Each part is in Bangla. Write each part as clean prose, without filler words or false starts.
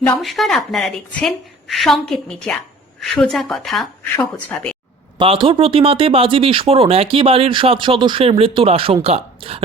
নমস্কার, আপনারা দেখছেন সংকেত মিডিয়া, সোজা কথা সহজভাবে। পাথর প্রতিমাতে বাজি বিস্ফোরণ, একই বাড়ির 7 সদস্যের মৃত্যুর আশঙ্কা।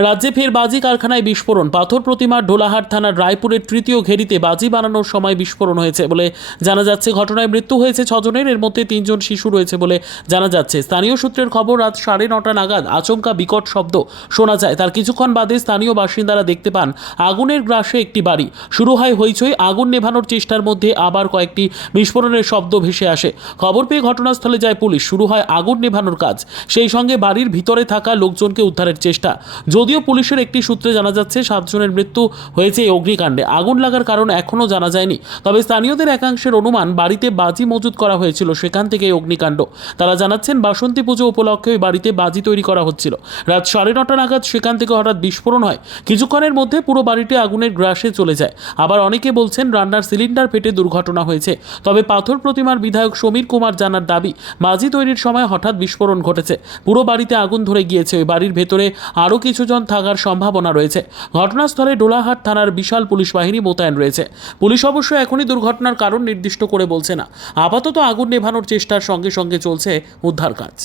রাজ্যে ফের বাজি কারখানায় বিস্ফোরণ। পাথর প্রতিমার ঢোলাহাট থানার রায়পুরের তৃতীয় ঘেরিতে বাজি বানানোর সময় বিস্ফোরণ হয়েছে বলে জানা যাচ্ছে। ঘটনায় মৃত্যু হয়েছে 6 জনের, এর মধ্যে 3 জন শিশু রয়েছে বলে জানা যাচ্ছে। স্থানীয় সূত্রের খবর, রাত 9:30 নাগাদ আচমকা বিকট শব্দ শোনা যায়। তার কিছুক্ষণ বাদে স্থানীয় বাসিন্দারা দেখতে পান আগুনের গ্রাসে একটি বাড়ি। শুরু হয় হইচই। আগুন নেভানোর চেষ্টার মধ্যে আবার কয়েকটি বিস্ফোরণের শব্দ ভেসে আসে। খবর পেয়ে ঘটনাস্থলে যায় পুলিশ। শুরু হয় আগুন নেভানোর কাজ, সেই সঙ্গে বাড়ির ভিতরে থাকা লোকজনকে উদ্ধারের চেষ্টা। যদিও পুলিশের একটি সূত্রে জানা যাচ্ছে 7 জনের মৃত্যু হয়েছে এই অগ্নিকাণ্ডে। আগুন লাগার কারণ এখনও জানা যায়নি, তবে স্থানীয়দের একাংশের অনুমান বাড়িতে বাজি মজুত করা হয়েছিল, সেখান থেকে এই অগ্নিকাণ্ড। তারা জানাচ্ছেন বাসন্তী পুজো উপলক্ষে ওই বাড়িতে বাজি তৈরি করা হচ্ছিল। রাত 9:30 নাগাদ সেখান থেকে হঠাৎ বিস্ফোরণ হয়। কিছুক্ষণের মধ্যে পুরো বাড়িটি আগুনের গ্রাসে চলে যায়। আবার অনেকে বলছেন রান্নার সিলিন্ডার ফেটে দুর্ঘটনা হয়েছে। তবে পাথর প্রতিমার বিধায়ক সমীর কুমার জানার দাবি, বাজি তৈরির সময় হঠাৎ বিস্ফোরণ ঘটেছে। পুরো বাড়িতে আগুন ধরে গিয়েছে। ওই বাড়ির ভেতরে আরও কিছুজন থাকার সম্ভাবনা রয়েছে। ঘটনাস্থলে ঢোলাহাট থানার বিশাল পুলিশ বাহিনী মোতায়েন রয়েছে। পুলিশ অবশ্য এখনই দুর্ঘটনার কারণ নির্দিষ্ট করে বলছে না। আপাতত আগুন নেভানোর চেষ্টার সঙ্গে সঙ্গে চলছে উদ্ধার কাজ।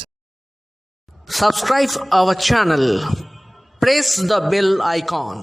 Subscribe our channel. Press the bell icon.